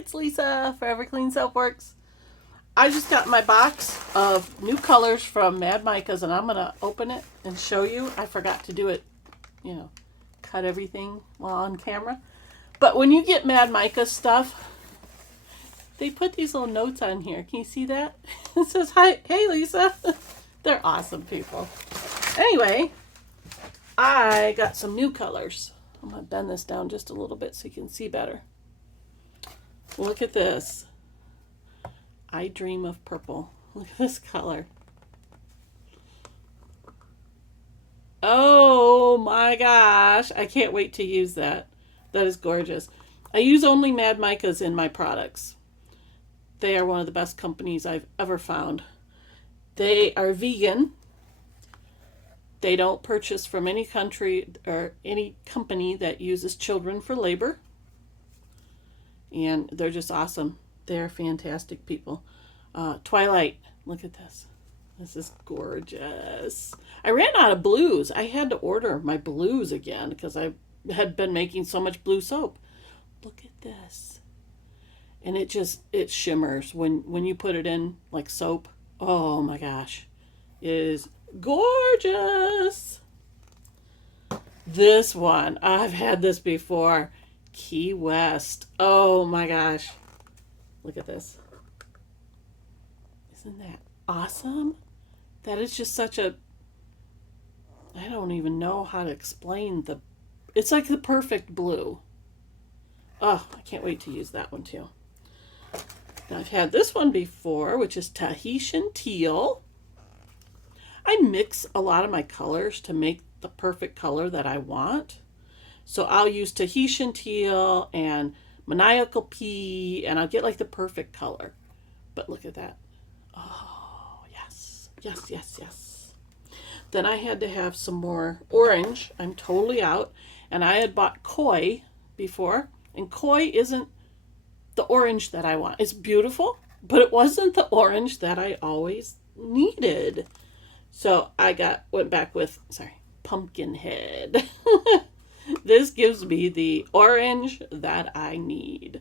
it's Lisa, Forever Clean Soap Works. I just got my box of new colors from Mad Micas, and I'm going to open it and show you. I forgot to do it, cut everything while on camera. But when you get Mad Micas stuff, they put these little notes on here. Can you see that? It says, "Hi, hey Lisa." They're awesome people. Anyway, I got some new colors. I'm going to bend this down just a little bit so you can see better. Look at this. I dream of purple. Look at this color. Oh my gosh. I can't wait to use that. That is gorgeous. I use only Mad Micas in my products. They are one of the best companies I've ever found. They are vegan. They don't purchase from any country or any company that uses children for labor. And they're just awesome. They're fantastic people. Twilight, look at this. This is gorgeous. I ran out of blues. I had to order my blues again because I had been making so much blue soap. Look at this. And it shimmers when you put it in like soap. Oh my gosh. It is gorgeous. This one, I've had this before. Key West. Oh my gosh. Look at this. Isn't that awesome? That is just such a, I don't even know how to explain it's like the perfect blue. Oh, I can't wait to use that one too. Now, I've had this one before, which is Tahitian Teal. I mix a lot of my colors to make the perfect color that I want. So I'll use Tahitian Teal and Maniacal Pea, and I'll get like the perfect color. But look at that. Oh, yes. Yes, yes, yes. Then I had to have some more orange. I'm totally out. And I had bought Koi before, and Koi isn't the orange that I want. It's beautiful, but it wasn't the orange that I always needed. So I went back with, Pumpkinhead. This gives me the orange that I need.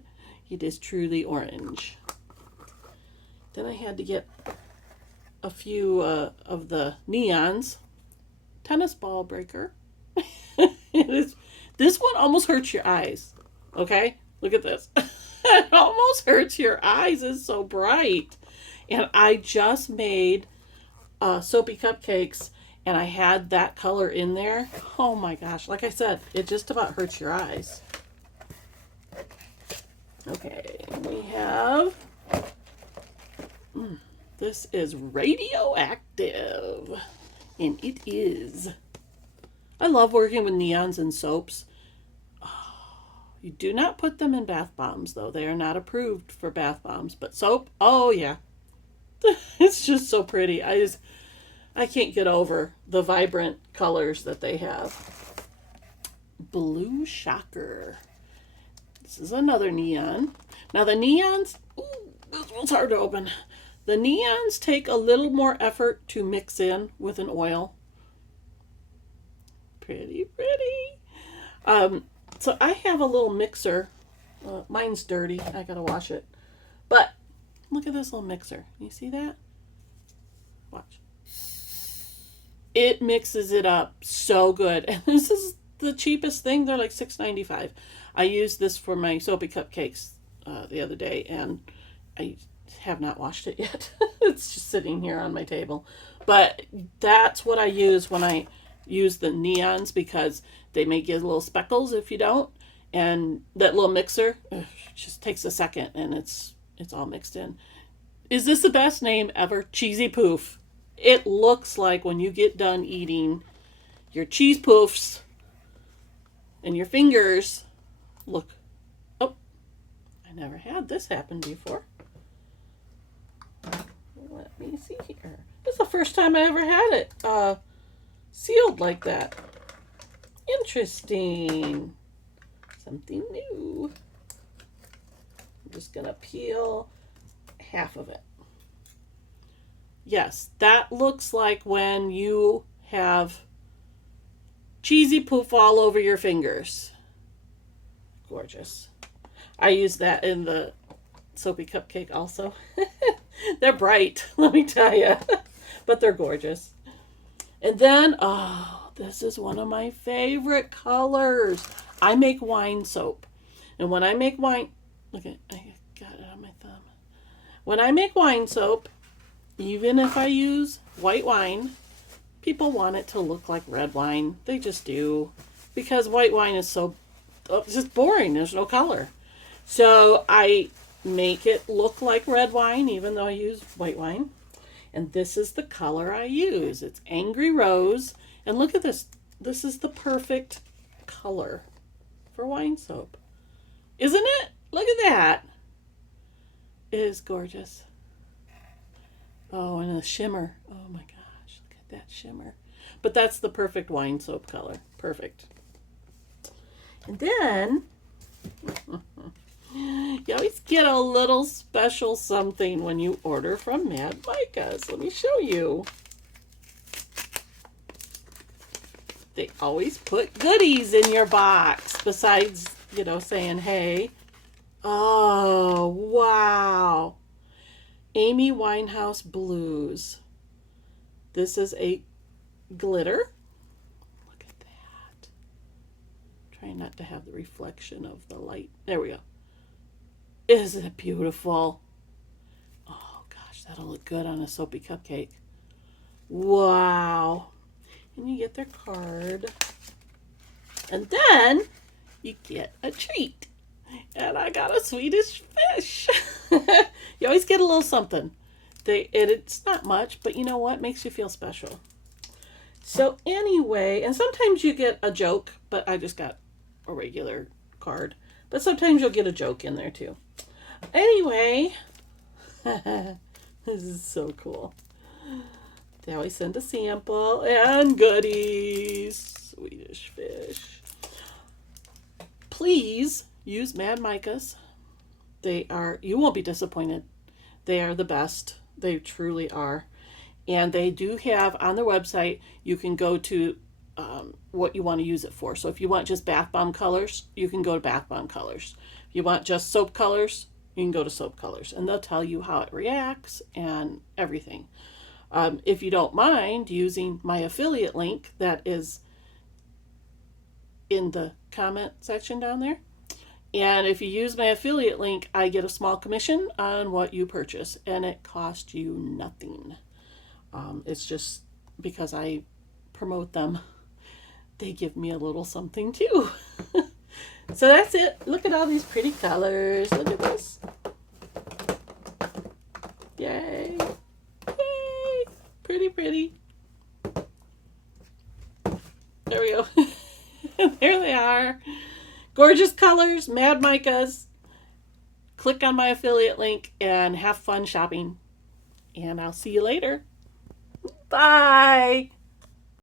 It is truly orange. Then I had to get a few of the neons. Tennis ball breaker. This one almost hurts your eyes. Okay? Look at this. It almost hurts your eyes. It's so bright. And I just made soapy cupcakes, and I had that color in there. Oh my gosh. Like I said, it just about hurts your eyes. Okay, we have, this is radioactive. And it is. I love working with neons and soaps. You do not put them in bath bombs, though. They are not approved for bath bombs. But soap, oh yeah. It's just so pretty. I can't get over the vibrant colors that they have. Blue Shocker. This is another neon. Now the neons, this one's hard to open. The neons take a little more effort to mix in with an oil. Pretty, pretty. So I have a little mixer. Mine's dirty. I gotta wash it. But look at this little mixer. You see that? Watch. It mixes it up so good. And this is the cheapest thing. They're like $6.95. I used this for my soapy cupcakes the other day, and I have not washed it yet. It's just sitting here on my table. But that's what I use when I use the neons, because they may get little speckles if you don't. And that little mixer just takes a second, and it's all mixed in. Is this the best name ever? Cheesy Poof. It looks like when you get done eating your cheese poofs and your fingers. Look. Oh, I never had this happen before. Let me see here. This is the first time I ever had it sealed like that. Interesting. Something new. I'm just going to peel half of it. Yes, that looks like when you have cheesy poof all over your fingers. Gorgeous. I use that in the soapy cupcake also. They're bright, let me tell you. But they're gorgeous. And then, oh, this is one of my favorite colors. I make wine soap. And when I make wine, look at, I got it on my thumb. When I make wine soap, even if I use white wine, people want it to look like red wine. They just do. Because white wine is so, it's just boring. There's no color. So I make it look like red wine, even though I use white wine. And this is the color I use. It's Angry Rose. And look at this. This is the perfect color for wine soap. Isn't it? Look at that. It is gorgeous. Oh, and the shimmer. Oh my gosh. Look at that shimmer. But that's the perfect wine soap color. Perfect. And then you always get a little special something when you order from Mad Micas. Let me show you. They always put goodies in your box besides, you know, saying, hey. Oh, wow. Amy Winehouse Blues. This is a glitter. Look at that. Trying not to have the reflection of the light. There we go. Isn't it beautiful? Oh gosh, that'll look good on a soapy cupcake. Wow. And you get their card. And then you get a treat. And I got a Swedish fish. You always get a little something. It's not much, but you know what? Makes you feel special. So anyway, and sometimes you get a joke, but I just got a regular card. But sometimes you'll get a joke in there too. Anyway, this is so cool. They always send a sample and goodies. Swedish fish. Please use Mad Micas. You won't be disappointed. They are the best. They truly are. And they do have on their website, you can go to what you want to use it for. So if you want just bath bomb colors, you can go to bath bomb colors. If you want just soap colors, you can go to soap colors. And they'll tell you how it reacts and everything. If you don't mind using my affiliate link that is in the comment section down there. And if you use my affiliate link, I get a small commission on what you purchase. And it costs you nothing. It's just because I promote them. They give me a little something too. So that's it. Look at all these pretty colors. Look at this. Yay. Yay. Pretty, pretty. There we go. There they are. Gorgeous colors, Mad Micas. Click on my affiliate link and have fun shopping. And I'll see you later. Bye.